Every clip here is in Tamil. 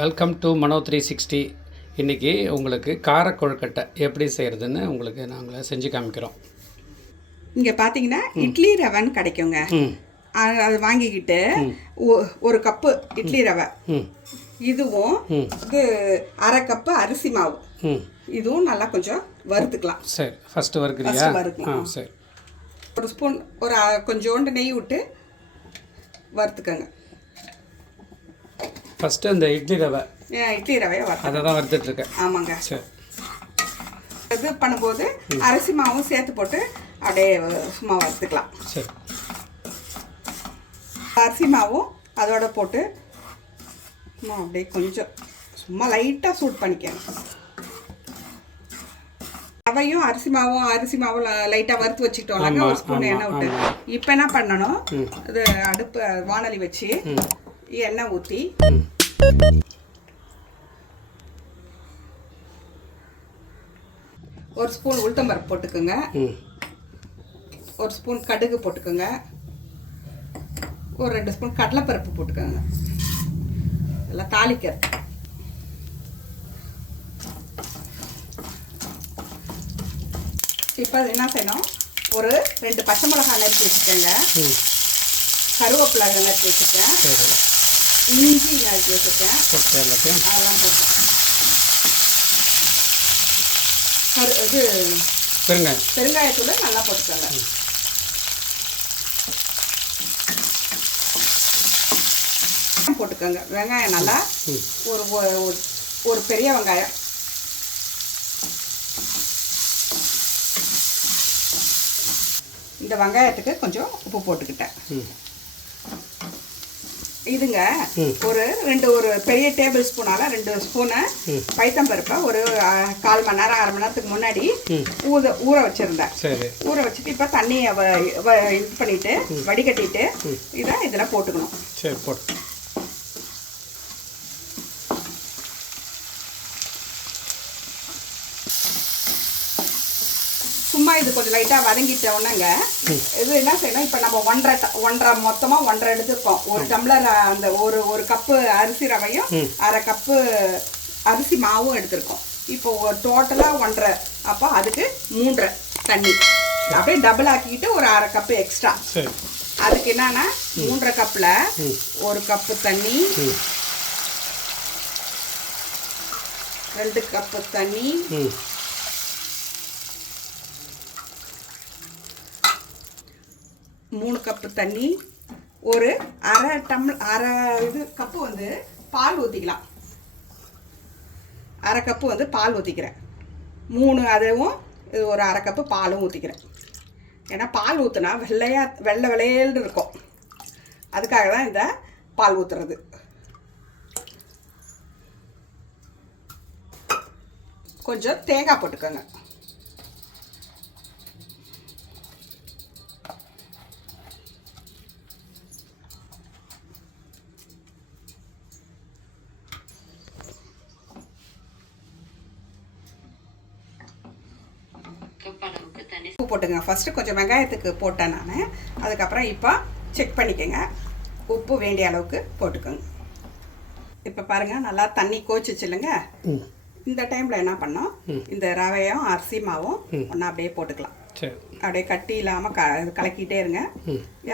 வெல்கம் டு மனோ 360. இன்றைக்கி உங்களுக்கு கார கொழுக்கட்டை எப்படி செய்கிறதுன்னு உங்களுக்கு நாங்கள் செஞ்சு காமிக்கிறோம். இங்கே பார்த்தீங்கன்னா இட்லி ரவைன்னு கிடைக்குங்க. அது வாங்கிக்கிட்டு ஒரு கப்பு இட்லி ரவை, இதுவும் இது அரை கப்பு அரிசி மாவு, இதுவும் நல்லா கொஞ்சம் வறுத்துக்கலாம். சரி, ஃபஸ்ட்டு வறுக்கலாம். சரி, ஒரு ஸ்பூன் ஒரு கொஞ்சோண்டு நெய் விட்டு வறுத்துக்கோங்க. ஃபஸ்ட்டு இந்த இட்லி ரவையை அதை தான் வறுத்துட்ருக்கேன். ஆமாங்க. சரி, இது பண்ணும்போது அரிசி மாவும் சேர்த்து போட்டு அப்படியே சும்மா வறுத்துக்கலாம். சரி, அரிசி மாவும் அதோட போட்டு சும்மா அப்படியே கொஞ்சம் சும்மா லைட்டாக சூட் பண்ணிக்கணும். ரவையும் அரிசி மாவும் லைட்டாக வறுத்து வச்சுக்கிட்டோம்னாங்க, ஒரு ஸ்பூன் எண்ணெய் விட்டு. இப்போ என்ன பண்ணணும், இது அடுப்பு வானலி வச்சு எண்ணெய் ஊற்றி ஒரு ஸ்பூன் உளுத்தம்பருப்பு போட்டுக்கோங்க, ஒரு ஸ்பூன் கடுகு போட்டுக்கோங்க, ஒரு 2 ஸ்பூன் கடலைப்பருப்பு போட்டுக்கோங்க. எல்லாம் தாளிக்கிறது. இப்போ என்ன செய்யணும், ஒரு 2 பச்சை மிளகாய் நறுக்கி வச்சுக்கோங்க, கருவேப்பிலை நறுக்கி வச்சுருக்கேன், இஞ்சி நறுக்கி வச்சுருக்கேன், அதெல்லாம் போட்டுருக்கேன். இது பெருங்காயத்தூள் நல்லா போட்டுக்கோங்க. போட்டுக்கோங்க. வெங்காயம் நல்லா ஒரு பெரிய வெங்காயம், இந்த வெங்காயத்துக்கு கொஞ்சம் உப்பு போட்டுக்கிட்டேன். இதுங்க ஒரு பெரிய டேபிள் ஸ்பூனால 2 ஸ்பூனை பைத்தம்பருப்பை ஒரு 1/4 மணி நேரம் 1/2 மணி நேரத்துக்கு முன்னாடி ஊற வச்சிருந்தேன். ஊற வச்சுட்டு இப்போ தண்ணியை இது பண்ணிட்டு வடிகட்டிட்டு இதில் போட்டுக்கணும். சரி, போட்டு சும்மா இது கொஞ்சம் லைட்டாக வதங்கிட்டோன்னங்க, இது என்ன செய்யணும், இப்போ நம்ம ஒன்றரை மொத்தமாக 1.5 எடுத்துருக்கோம். ஒரு டம்ளர் அந்த ஒரு கப்பு அரிசி ரவையும் அரை கப்பு அரிசி மாவும் எடுத்துருக்கோம். இப்போ டோட்டலாக 1.5, அப்போ அதுக்கு 3 தண்ணி அப்படியே டபுள் ஆக்கிக்கிட்டு ஒரு அரை கப்பு எக்ஸ்ட்ரா. அதுக்கு என்னன்னா 3 கப்பில் 1 கப்பு தண்ணி, 2 கப்பு தண்ணி, 3 கப்பு தண்ணி, ஒரு அரை கப்பு வந்து பால் ஊற்றிக்கலாம். அரை கப்பு வந்து பால் ஊற்றிக்கிறேன். 3 அதுவும் இது ஒரு அரை கப்பு பாலும் ஊற்றிக்கிறேன். ஏன்னா பால் ஊற்றினா வெள்ளை வெள்ளையல்னு இருக்கும், அதுக்காக தான் இந்த பால் ஊற்றுறது. கொஞ்சம் தேங்காய் போட்டுக்கோங்க. உப்பு போட்டுங்க. ஃபஸ்ட்டு கொஞ்சம் வெங்காயத்துக்கு போட்டேன் நான், அதுக்கப்புறம் இப்போ செக் பண்ணிக்கோங்க, உப்பு வேண்டிய அளவுக்கு போட்டுக்கோங்க. இப்போ பாருங்கள், நல்லா தண்ணி கோச்சிச்சு இல்லைங்க. இந்த டைமில் என்ன பண்ணோம், இந்த ரவையும் அரிசி மாவும் ஒன்றா அப்படியே போட்டுக்கலாம். அப்படியே கட்டி இல்லாமல் கலக்கிட்டே இருங்க.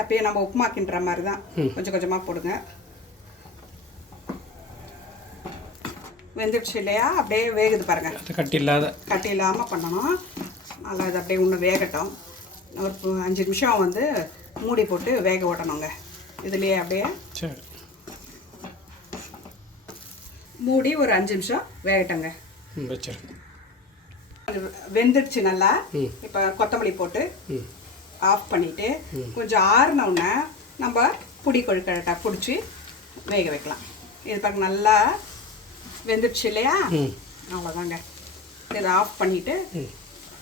அப்பயே நம்ம உப்புமா கிண்டுற மாதிரி தான், கொஞ்சம் கொஞ்சமாக போடுங்க. வெந்துடுச்சு இல்லையா, அப்படியே வேகுது பாருங்கள். கட்டி இல்லாமல் பண்ணணும். நல்லா இது அப்படியே இன்னும் வேகட்டும். ஒரு 5 நிமிஷம் வந்து மூடி போட்டு வேக விடணுங்க. இதுலேயே அப்படியே மூடி ஒரு 5 நிமிஷம் வேகட்டங்க. வெந்துடுச்சு நல்லா. இப்போ கொத்தமல்லி போட்டு ஆஃப் பண்ணிவிட்டு கொஞ்சம் ஆறுனவுடனே நம்ம புடி கொழுக்கட்டை பிடிச்சி வேக வைக்கலாம். இது பாருங்க, நல்லா வெந்துடுச்சு இல்லையா, அவ்வளோதாங்க. இதை ஆஃப் பண்ணிவிட்டு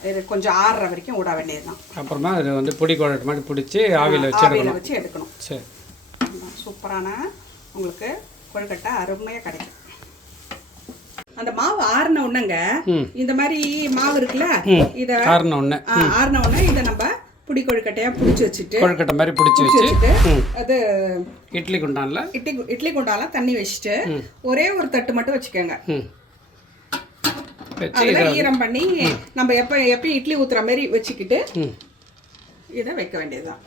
இது கொஞ்சம் ஆறுற வரைக்கும் விட வேண்டியதுதான். அப்புறமா இது வந்து பொடி கொழுக்கட்டை மாதிரி பிடிச்சி ஆவியில் வச்சு எடுக்கணும். சரி, சூப்பரான உங்களுக்கு கொழுக்கட்டை அருமையாக கிடைக்கும். அந்த மாவு ஆறுன உடனேங்க, இந்த மாதிரி மாவு இருக்குல்ல, இதை ஆறுன உடனே இதை நம்ம புடி கொழுக்கட்டையாக பிடிச்சி வச்சுட்டு கொழுக்கட்டை மாதிரி பிடிச்சி வச்சுட்டு அது இட்லி குண்டானில் இட்லி குண்டாலாம் தண்ணி வச்சுட்டு ஒரே ஒரு தட்டு மட்டும் வச்சுக்கோங்க. அதில் ஈரம் பண்ணி நம்ம எப்பயும் இட்லி ஊற்றுற மாதிரி வச்சுக்கிட்டு இதை வைக்க வேண்டியதுதான்.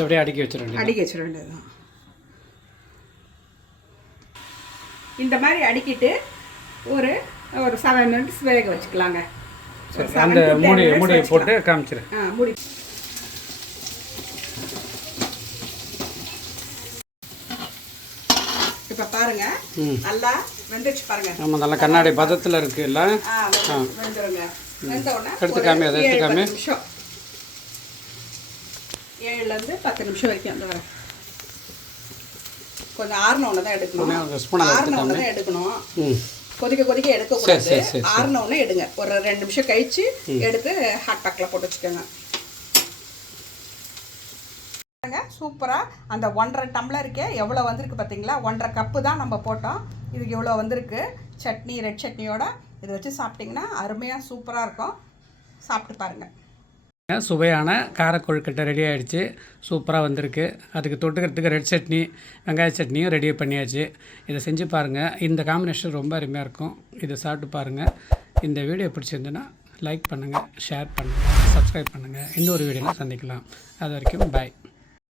அப்படியே அடுக்கி வச்சிட வேண்டியதுதான். இந்த மாதிரி அடுக்கிட்டு ஒரு 7 மினிட்ஸ் வேக வச்சுக்கலாங்க. அந்த மூடியை போட்டு காமிச்சிரு. மூடி இப்போ பாருங்க நல்லா வெந்துச்சு பாருங்க. ஆமாம், நல்லா கண்ணாடி பதத்தில் இருக்குல்ல. வெந்துருங்க. வெந்தோடனே எடுத்து காமி, அதை எடுத்து காமி. 7லேருந்து 10 நிமிஷம் வரைக்கும் அந்த வர கொஞ்சம் ஆறுனோன்னு தான் எடுக்கணும். ஆறுனோன்னு தான் எடுக்கணும். கொதிக்க எடுக்கக்கூடாது. ஆறுனோன்னு எடுங்க. ஒரு 2 நிமிஷம் கழிச்சு எடுத்து ஹாட் பேக்கில் போட்டு வச்சுக்கோங்க. சூப்பராக அந்த 1.5 டம்ளருக்கே எவ்வளோ வந்திருக்கு பார்த்தீங்களா? 1.5 கப்பு தான் நம்ம போட்டோம். இதுக்கு எவ்வளோ வந்திருக்கு. சட்னி, ரெட் சட்னியோட இதை வச்சு சாப்பிட்டிங்கன்னா அருமையாக சூப்பராக இருக்கும். சாப்பிட்டு பாருங்கள். சுவையான கார கொழுக்கட்டை ரெடி ஆகிடுச்சு. சூப்பராக வந்திருக்கு. அதுக்கு தொட்டுக்கிறதுக்கு ரெட் சட்னி, வெங்காய சட்னியும் ரெடி பண்ணியாச்சு. இதை செஞ்சு பாருங்கள். இந்த காம்பினேஷன் ரொம்ப அருமையாக இருக்கும். இதை சாப்பிட்டு பாருங்கள். இந்த வீடியோ பிடிச்சிருந்துன்னா லைக் பண்ணுங்கள், ஷேர் பண்ணுங்கள், சப்ஸ்கிரைப் பண்ணுங்கள். இந்த ஒரு வீடியோவில் சந்திக்கலாம். அது வரைக்கும் பாய்.